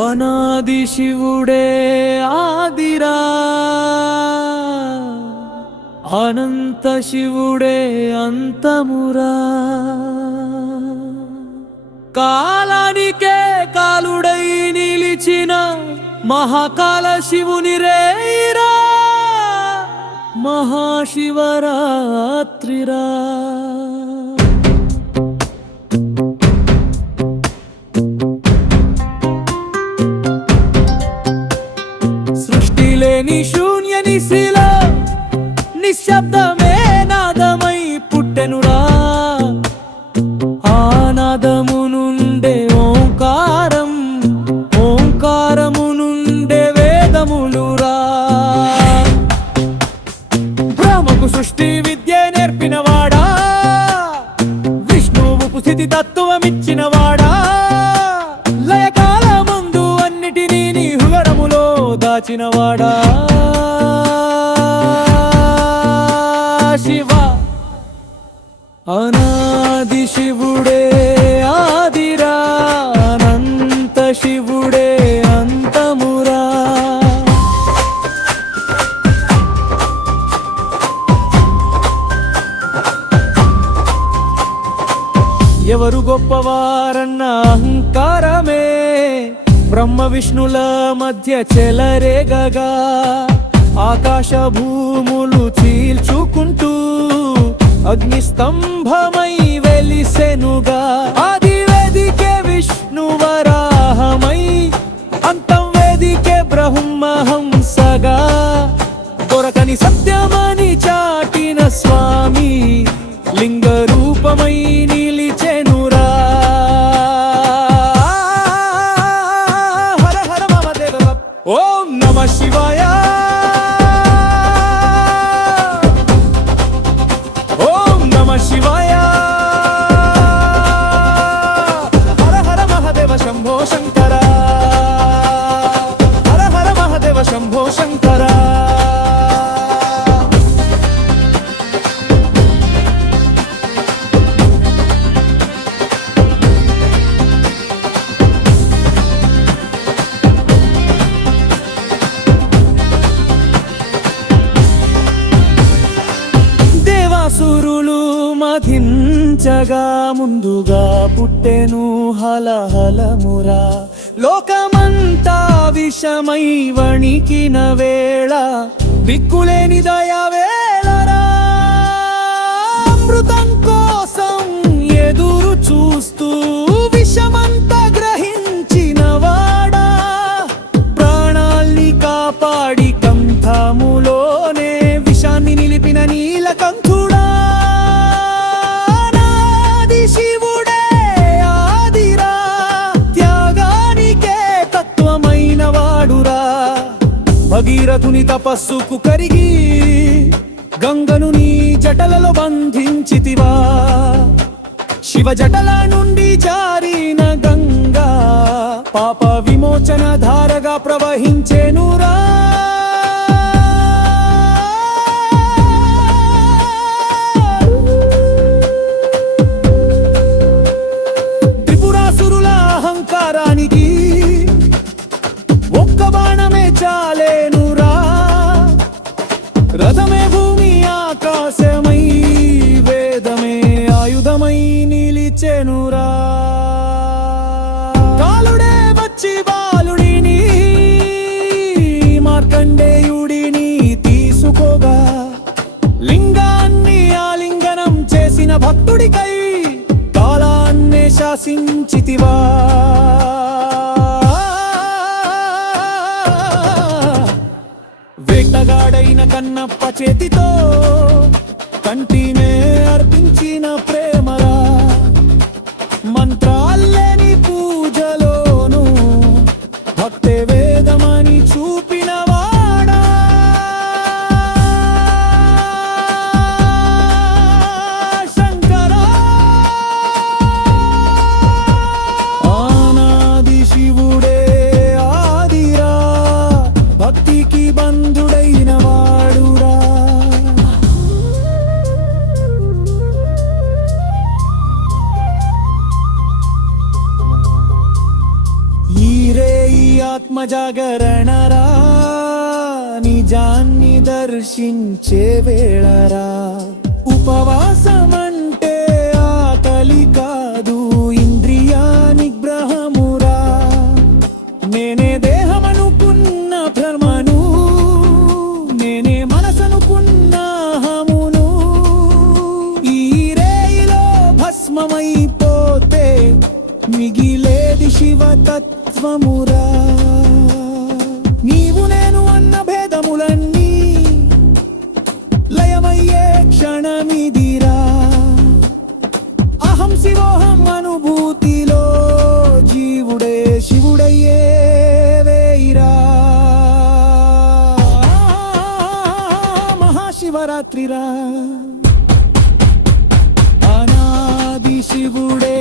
అనాది శివుడే ఆదిరా, అనంత శివుడే అంతమురా. కాలానికే కాలుడై నిలిచిన మహాకాల శివుని రేరా, మహాశివరాత్రిరా. సృష్టి లేని శూన్య నిశిలో నిశ్శబ్దమే నాదమై పుట్టెనురా. ఆ నాదము నుండే ఓంకారం, ఓంకారము నుండే వేదములురా. బ్రహ్మకు సృష్టి విద్య నేర్పినవాడా, విష్ణువుకు స్థితి తత్వమిచ్చినవాడా, లయకాల ముందు అన్నిటినీ నీ హృదయములో దాచినవాడా. శివ అనాది శివుడే ఆదిరా, అనంత శివుడే అంతమురా. ఎవరు గొప్పవారన్న అహంకారమే బ్రహ్మ విష్ణుల మధ్య చెలరేగగా, ఆకాశ భూములు చీల్చుకుంటూ అగ్నిస్తంభమై వెలిసెనుగా. ఆది వేదికే విష్ణువరాహమై, అంతం వేదికే బ్రహ్మహంసగా, దొరకని సత్యమని చాటిన స్వామి లింగ రూపమై నిలిచెనురా. హర హర మమదేవ. ఓం నమ శివాయ, ఓం నమ శివాయ. హర హర మహాదేవ శంభో శంకర, హర హర మహాదేవ శంభో శంకర. దేవాసురులు మధించగా ముందుగా పుట్టెను హలహలమురా. లోకమంతా విషమై వణికిన వేళ దిక్కులేని దయవేళరా. అమృతం కోసం ఎదురు చూస్తూ విషమంతా గ్రహించిన వాడా, ప్రాణాల్ని కాపాడి కంఠములోనే విషాన్ని నిలిపిన నీలకంఠుడా. నాది శివుడే ఆదిరా, త్యాగానికే తత్వమైన వాడురా. భగీరథుని తపస్సుకు కరిగి గంగను నీ జటలలో బంధించితివా. శివ జటల నుండి జారిన గంగా పాప విమోచన ధారగా ప్రవహించెనురా. త్రిపురాసురుల అహంకారానికి ఒక్క బాణమే చాలేనురా. రథమే భూమి ఆకాశమై, వేదమే ఆయుధమై నిలిచెనురా. కాలుడే వచ్చి బాలుడిని, మార్కండేయుడిని తీసుకోగా, లింగాన్ని ఆలింగనం చేసిన భక్తుడికై కాలాన్నే శాసించితివా. వేటగాడైన కన్నప్ప చేతితో కంటినే అర్పించిన ప్రేమరా. మంత్రాల్లేని పూజలోను భక్తే వేదమని చూపిన వాడా. శంకరా అనాది శివుడే ఆదిరా, భక్తికి బంధుడైన వాడురా. జాగరణరా నిజాన్ని దర్శించే వేళరా ఉపవాసమంటే ఆకలి కాదు ఇంద్రియ నిగ్రహమురా నేనే దేహమనుకున్న భ్రమను నేనే మనసనుకున్న హమును ఈ రేయిలో భస్మమైపోతే మిగిలేది శివతత్వమురా నీవు నేను అన్న భేదములన్నీ లయమయ్యే క్షణమిదిరా అహం శివోహం అనుభూతిలో జీవుడే శివుడయ్యే వేయిరా మహాశివరాత్రిరా అనాది శివుడే